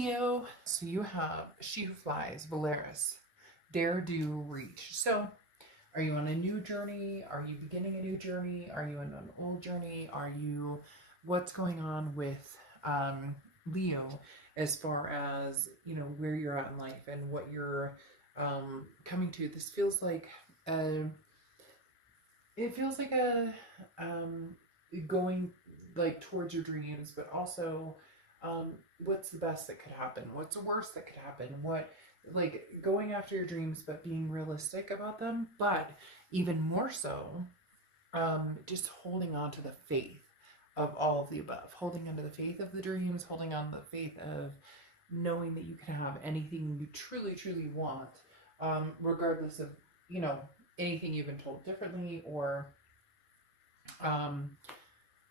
Leo. So you have She Who Flies, Valeris, Dare, Do, Reach. So are you on a new journey? Are you beginning a new journey? Are you in an old journey? What's going on with Leo as far as, where you're at in life and what you're coming to? This feels like a, it feels like a, going like towards your dreams, but also what's the best that could happen? What's the worst that could happen? Like going after your dreams, but being realistic about them, but even more so, just holding on to the faith of all of the above, holding on to the faith of the dreams, holding on to the faith of knowing that you can have anything you truly, truly want, regardless of, anything you've been told differently or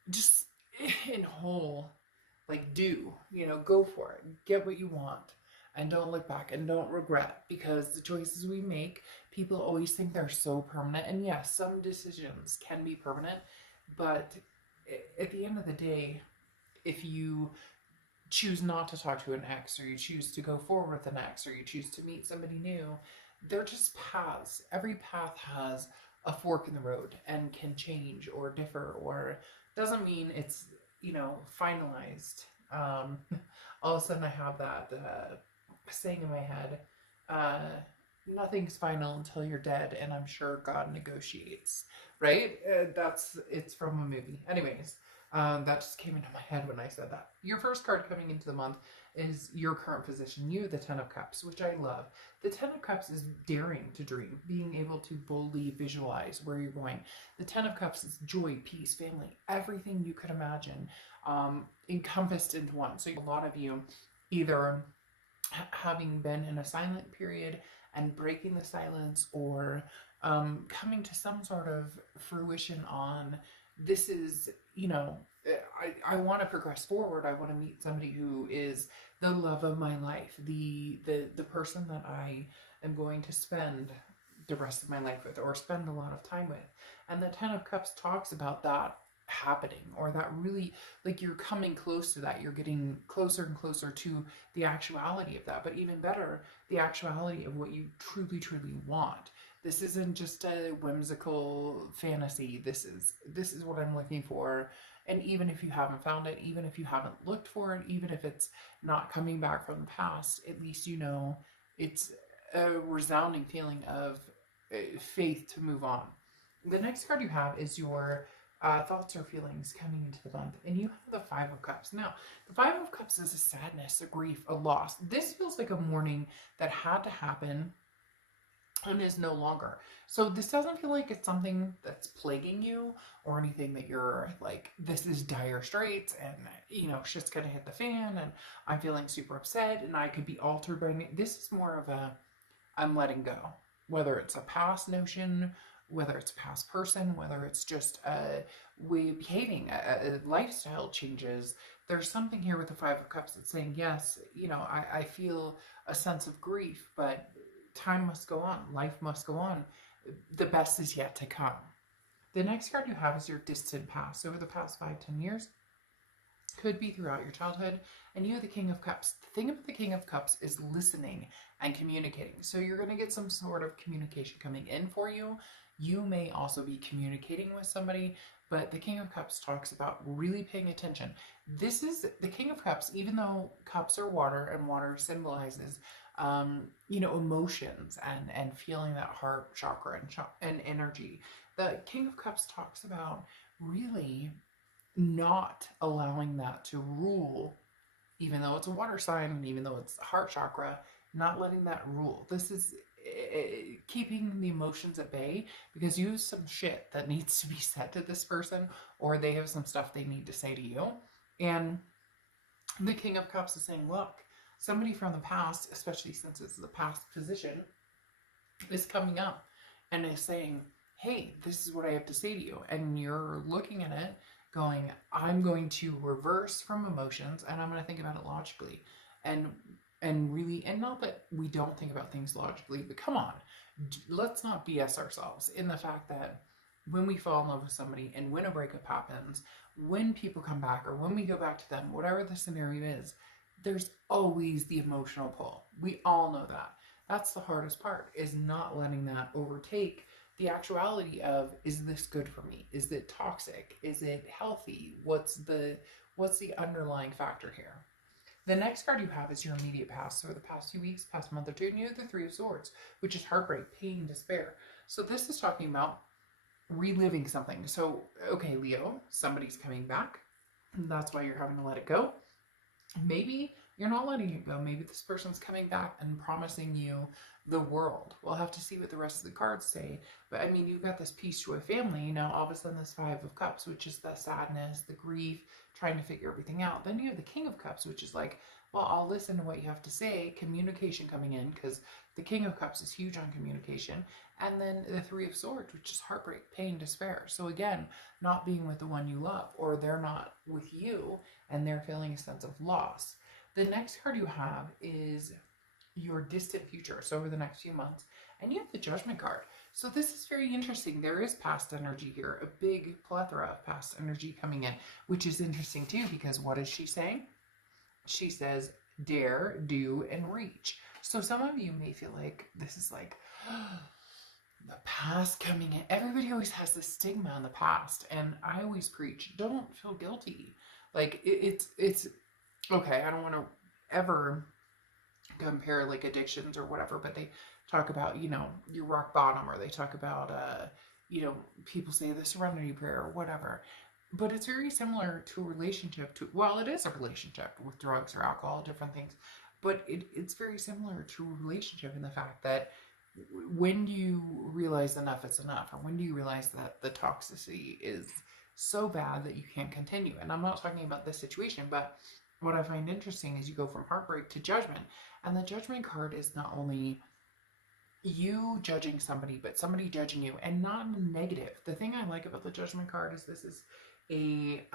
just in whole, like go for it, get what you want, and don't look back and don't regret, because the choices we make, people always think they're so permanent. And yes, some decisions can be permanent, but at the end of the day, if you choose not to talk to an ex, or you choose to go forward with an ex, or you choose to meet somebody new, they're just paths. Every path has a fork in the road and can change or differ, or doesn't mean it's finalized. All of a sudden I have that saying in my head, nothing's final until you're dead, and I'm sure God negotiates, right? It's from a movie. Anyways, that just came into my head when I said that. Your first card coming into the month is your current position, you, the Ten of Cups, which I love. The Ten of Cups is daring to dream, being able to boldly visualize where you're going. The Ten of Cups is joy, peace, family, everything you could imagine, encompassed into one. So a lot of you either having been in a silent period and breaking the silence, or coming to some sort of fruition on, this is, I want to progress forward. I want to meet somebody who is the love of my life, the person that I am going to spend the rest of my life with, or spend a lot of time with. And the Ten of Cups talks about that happening, or that really, like, you're coming close to that. You're getting closer and closer to the actuality of that, but even better, the actuality of what you truly, truly want. This isn't just a whimsical fantasy. This is what I'm looking for. And even if you haven't found it, even if you haven't looked for it, even if it's not coming back from the past, at least it's a resounding feeling of faith to move on. The next card you have is your thoughts or feelings coming into the month, and you have the Five of Cups. Now, the Five of Cups is a sadness, a grief, a loss. This feels like a mourning that had to happen and is no longer. So this doesn't feel like it's something that's plaguing you, or anything that you're like, this is dire straits and shit's gonna hit the fan and I'm feeling super upset and I could be altered by me. This is more of a, I'm letting go. Whether it's a past notion, whether it's a past person, whether it's just a way of behaving, a lifestyle changes. There's something here with the Five of Cups that's saying, yes, I feel a sense of grief, but time must go on. Life must go on. The best is yet to come. The next card you have is your distant past. Over the past 5-10 years, could be throughout your childhood, and you have the King of Cups. The thing about the King of Cups is listening and communicating. So you're going to get some sort of communication coming in for you. You may also be communicating with somebody, but the King of Cups talks about really paying attention. This is the King of Cups, even though cups are water and water symbolizes emotions and feeling that heart chakra and energy. The King of Cups talks about really not allowing that to rule, even though it's a water sign and even though it's heart chakra, not letting that rule. This is keeping the emotions at bay, because you have some shit that needs to be said to this person, or they have some stuff they need to say to you. And the King of Cups is saying, look, somebody from the past, especially since it's the past position, is coming up and is saying, hey, this is what I have to say to you. And you're looking at it going, I'm going to reverse from emotions and I'm going to think about it logically. And really, and not that we don't think about things logically, but come on, let's not BS ourselves in the fact that when we fall in love with somebody and when a breakup happens, when people come back or when we go back to them, whatever the scenario is, there's always the emotional pull. We all know that. That's the hardest part, is not letting that overtake the actuality of, is this good for me? Is it toxic? Is it healthy? What's the underlying factor here? The next card you have is your immediate past. So the past few weeks, past month or two, and you have the Three of Swords, which is heartbreak, pain, despair. So this is talking about reliving something. So, okay, Leo, somebody's coming back. That's why you're having to let it go. Maybe you're not letting it go. Maybe this person's coming back and promising you the world. We'll have to see what the rest of the cards say. But I mean, you've got this peace, joy, family. Now, all of a sudden, this Five of Cups, which is the sadness, the grief, trying to figure everything out. Then you have the King of Cups, which is like, well, I'll listen to what you have to say. Communication coming in, because the King of Cups is huge on communication. And then the Three of Swords, which is heartbreak, pain, despair. So again, not being with the one you love, or they're not with you and they're feeling a sense of loss. The next card you have is your distant future, so over the next few months, and you have the Judgment card. So this is very interesting. There is past energy here, a big plethora of past energy coming in, which is interesting too, because what is she saying? She says, dare, do, and reach. So some of you may feel like this is like, the past coming in. Everybody always has this stigma on the past, and I always preach, don't feel guilty. Like it's okay. I don't want to ever compare like addictions or whatever, but they talk about, your rock bottom, or they talk about, people say the serenity prayer or whatever. But it's very similar to a relationship it is a relationship with drugs or alcohol, different things. But it's very similar to a relationship in the fact that when do you realize enough is enough? Or when do you realize that the toxicity is so bad that you can't continue? And I'm not talking about this situation, but what I find interesting is you go from heartbreak to judgment. And the Judgment card is not only you judging somebody, but somebody judging you, and not negative. The thing I like about the Judgment card is this is a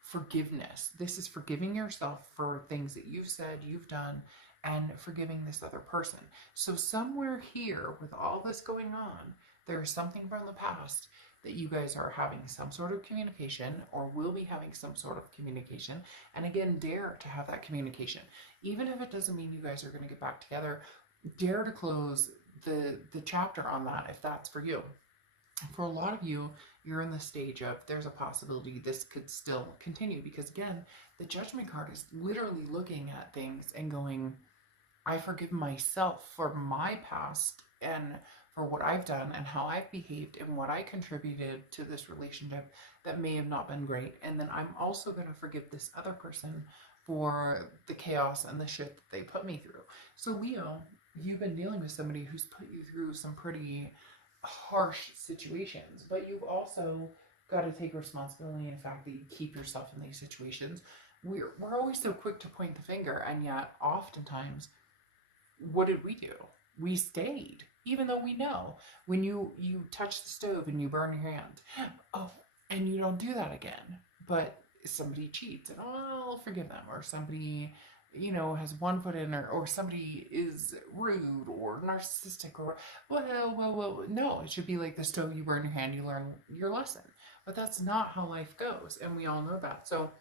forgiveness. This is forgiving yourself for things that you've said, you've done, and forgiving this other person. So somewhere here, with all this going on, there's something from the past that you guys are having some sort of communication, or will be having some sort of communication. And again, dare to have that communication. Even if it doesn't mean you guys are going to get back together, dare to close the chapter on that if that's for you. For a lot of you, you're in the stage of, there's a possibility this could still continue, because again, the Judgment card is literally looking at things and going, I forgive myself for my past and for what I've done and how I've behaved and what I contributed to this relationship that may have not been great. And then I'm also going to forgive this other person for the chaos and the shit that they put me through. So Leo, you've been dealing with somebody who's put you through some pretty harsh situations, but you've also got to take responsibility in the fact that you keep yourself in these situations. We're always so quick to point the finger, and yet oftentimes, what did we do? We stayed, even though we know when you touch the stove and you burn your hand, oh, and you don't do that again. But somebody cheats, and I'll forgive them, or somebody has one foot in, or somebody is rude or narcissistic, or well, no, it should be like the stove, you burn your hand, you learn your lesson. But that's not how life goes, and we all know that. So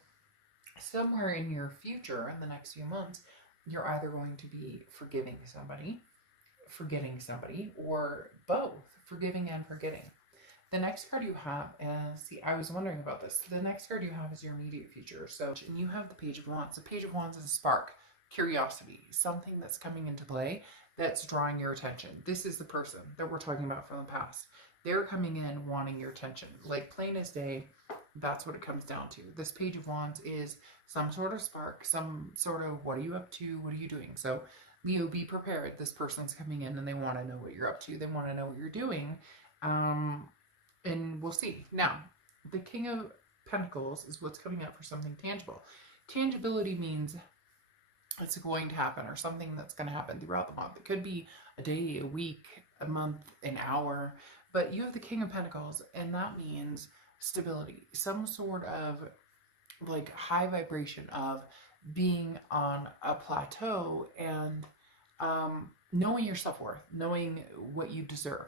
somewhere in your future, in the next few months, you're either going to be forgiving somebody, forgetting somebody, or both, forgiving and forgetting. The next card you have is, I was wondering about this. The next card you have is your immediate future. So, and you have the Page of Wands. The Page of Wands is a spark, curiosity, something that's coming into play that's drawing your attention. This is the person that we're talking about from the past. They're coming in wanting your attention. Like plain as day, that's what it comes down to. This Page of Wands is some sort of spark, some sort of, what are you up to? What are you doing? So Leo, be prepared. This person's coming in and they want to know what you're up to. They want to know what you're doing. And we'll see. Now, the King of Pentacles is what's coming up for something tangible. Tangibility means it's going to happen, or something that's going to happen throughout the month. It could be a day, a week, a month, an hour. But you have the King of Pentacles, and that means stability. Some sort of like high vibration of being on a plateau and knowing your self-worth, knowing what you deserve.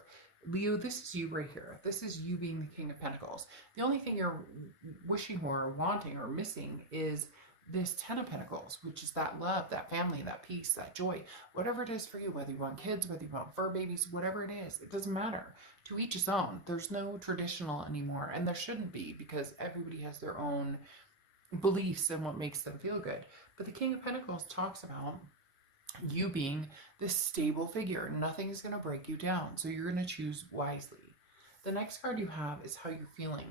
Leo, this is you right here. This is you being the King of Pentacles. The only thing you're wishing for, or wanting, or missing is this 10 of Pentacles, which is that love, that family, that peace, that joy, whatever it is for you, whether you want kids, whether you want fur babies, whatever it is, it doesn't matter. To each his own. There's no traditional anymore, and there shouldn't be, because everybody has their own beliefs and what makes them feel good. But the King of Pentacles talks about you being this stable figure. Nothing is going to break you down, so you're going to choose wisely. The next card you have is how you're feeling.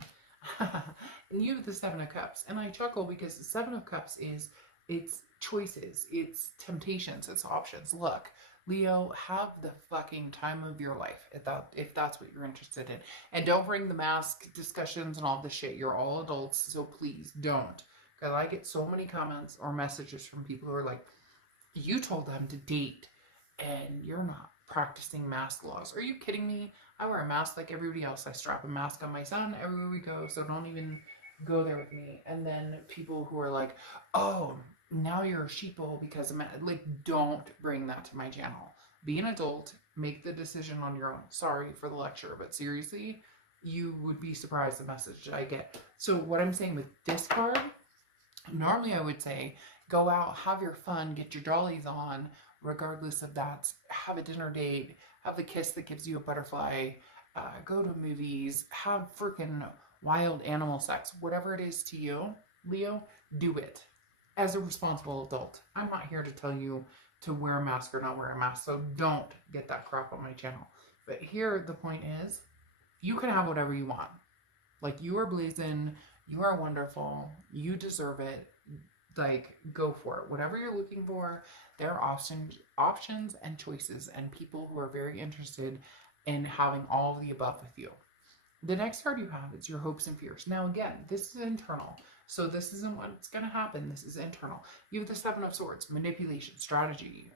And you have the Seven of Cups. And I chuckle because the Seven of Cups is, it's choices, it's temptations, it's options. Look, Leo, have the fucking time of your life if that's what you're interested in. And don't bring the mask discussions and all this shit. You're all adults, so please don't. Because I get so many comments or messages from people who are like, you told them to date and you're not practicing mask laws. Are you kidding me? I wear a mask like everybody else. I strap a mask on my son everywhere we go, so don't even go there with me. And then people who are like, oh, now you're a sheeple because of like, don't bring that to my channel. Be an adult, make the decision on your own. Sorry for the lecture, but seriously, you would be surprised the message I get. So what I'm saying with this card, normally I would say, go out, have your fun, get your jollies on, regardless of that. Have a dinner date, have the kiss that gives you a butterfly, go to movies, have freaking wild animal sex. Whatever it is to you, Leo, do it as a responsible adult. I'm not here to tell you to wear a mask or not wear a mask, so don't get that crap on my channel. But here, the point is, you can have whatever you want. Like, you are blazing, you are wonderful, you deserve it. Like, go for it. Whatever you're looking for, there are options and choices and people who are very interested in having all of the above with you. The next card you have is your hopes and fears. Now, again, this is internal. So this isn't what's going to happen. This is internal. You have the Seven of Swords, manipulation, strategy,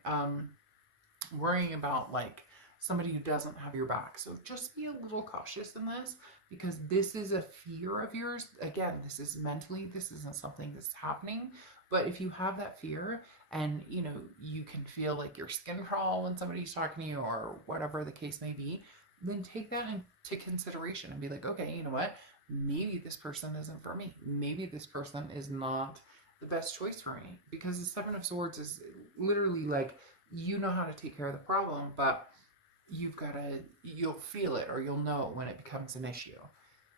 worrying about like somebody who doesn't have your back. So just be a little cautious in this, because this is a fear of yours. Again, this is mentally, this isn't something that's happening. But if you have that fear and, you know, you can feel like your skin crawl when somebody's talking to you or whatever the case may be, then take that into consideration and be like, okay, you know what? Maybe this person isn't for me. Maybe this person is not the best choice for me. Because the Seven of Swords is literally like, you know how to take care of the problem, but you'll feel it, or you'll know when it becomes an issue.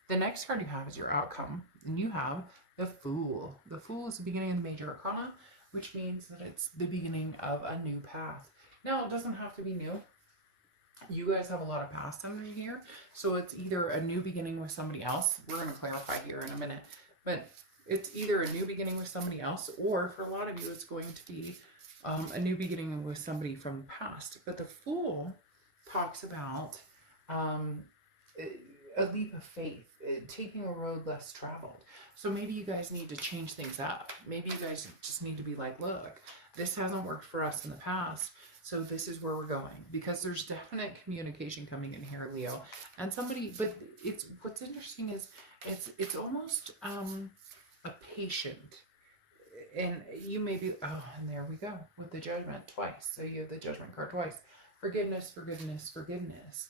The next card you have is your outcome, and you have the Fool. The Fool is the beginning of the major arcana, which means that it's the beginning of a new path. Now, it doesn't have to be new. You guys have a lot of past energy here, so it's either a new beginning with somebody else. We're going to clarify here in a minute, but it's either a new beginning with somebody else, or for a lot of you, it's going to be a new beginning with somebody from the past. But the Fool talks about a leap of faith, taking a road less traveled. So maybe you guys need to change things up. Maybe you guys just need to be like, look, this hasn't worked for us in the past, so this is where we're going. Because there's definite communication coming in here, Leo. And somebody, but it's, what's interesting is it's almost a patient. And you may be, oh, and there we go with the Judgment twice. So you have the Judgment card twice. Forgiveness, forgiveness, forgiveness.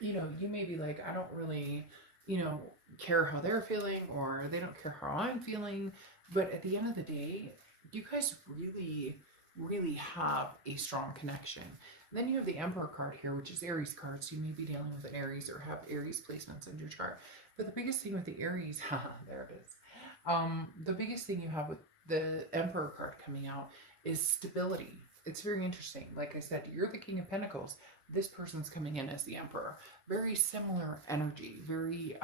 You know, you may be like, I don't really, you know, care how they're feeling, or they don't care how I'm feeling. But at the end of the day, you guys really, really have a strong connection. And then you have the Emperor card here, which is Aries card. So you may be dealing with an Aries or have Aries placements in your chart. But the biggest thing with the Aries, there it is. The biggest thing you have with the Emperor card coming out is stability. It's very interesting. Like I said, you're the King of Pentacles. This person's coming in as the Emperor. Very similar energy, very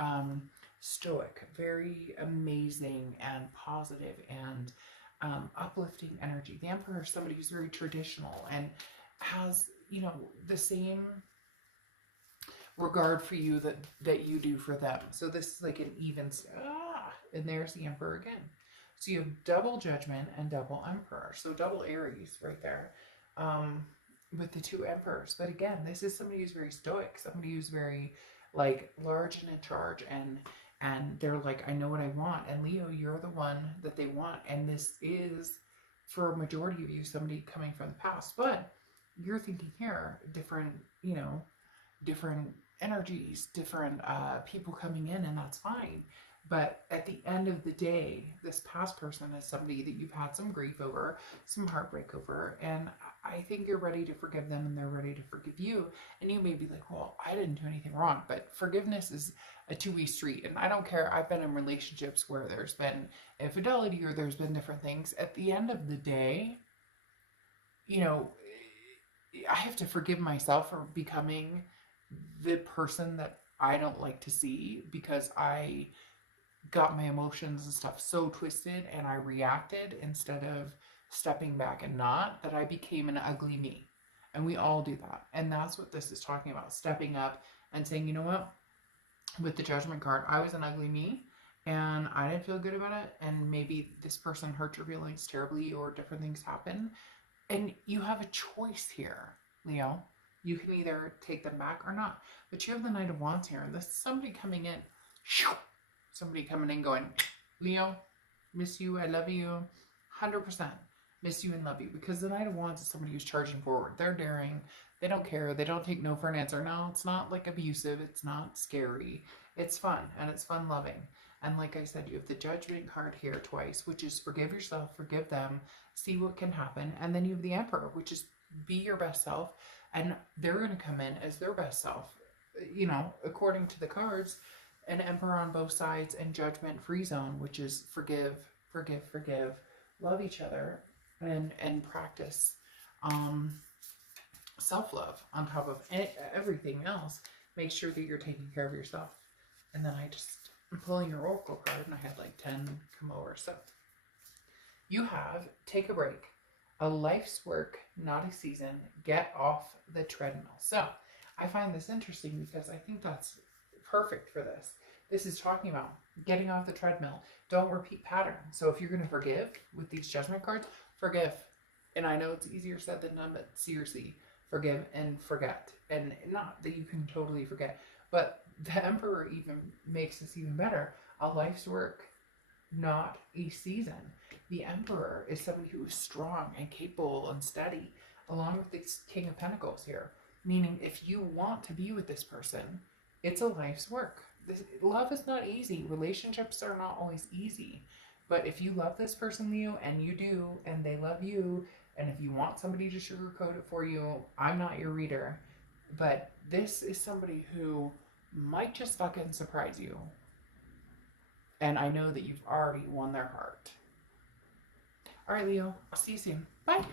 stoic, very amazing and positive and uplifting energy. The Emperor is somebody who's very traditional and has, you know, the same regard for you that you do for them. So this is like an even, and there's the Emperor again. So you have double Judgment and double Emperor. So double Aries right there with the two Emperors. But again, this is somebody who's very stoic, somebody who's very like large and in charge, and they're like, I know what I want. And Leo, you're the one that they want. And this is, for a majority of you, somebody coming from the past. But you're thinking here, different, you know, different energies, different people coming in, and that's fine. But at the end of the day, this past person is somebody that you've had some grief over, some heartbreak over, and I think you're ready to forgive them and they're ready to forgive you. And you may be like, well, I didn't do anything wrong, but forgiveness is a two-way street. And I don't care. I've been in relationships where there's been infidelity or there's been different things. At the end of the day, you know, I have to forgive myself for becoming the person that I don't like to see because I got my emotions and stuff so twisted and I reacted instead of stepping back and not, that I became an ugly me. And we all do that. And that's what this is talking about, stepping up and saying, you know what, with the judgment card, I was an ugly me and I didn't feel good about it. And maybe this person hurt your feelings terribly or different things happen. And you have a choice here, Leo. You can either take them back or not. But you have the Knight of Wands here. And this is somebody coming in. Somebody coming in going, Leo, miss you, I love you. 100% miss you and love you. Because the Knight of Wands is somebody who's charging forward. They're daring. They don't care. They don't take no for an answer. No, it's not like abusive. It's not scary. It's fun. And it's fun loving. And like I said, you have the Judgment card here twice, which is forgive yourself, forgive them, see what can happen. And then you have the Emperor, which is be your best self. And they're going to come in as their best self. You know, according to the cards, an Emperor on both sides and Judgment free zone, which is forgive, forgive, forgive, love each other, and practice self-love on top of everything else. Make sure that you're taking care of yourself. And then I'm pulling your Oracle card, and I had like 10 come over. So you have take a break, a life's work, not a season, get off the treadmill. So I find this interesting because I think that's perfect for this. This is talking about getting off the treadmill. Don't repeat patterns. So if you're going to forgive with these judgment cards, forgive. And I know it's easier said than done, but seriously, forgive and forget. And not that you can totally forget, but the Emperor even makes this even better. A life's work, not a season. The Emperor is somebody who is strong and capable and steady, along with the King of Pentacles here. Meaning if you want to be with this person, it's a life's work. Love is not easy. Relationships are not always easy. But if you love this person, Leo, and you do, and they love you, and if you want somebody to sugarcoat it for you, I'm not your reader. But this is somebody who might just fucking surprise you. And I know that you've already won their heart. All right, Leo. I'll see you soon. Bye.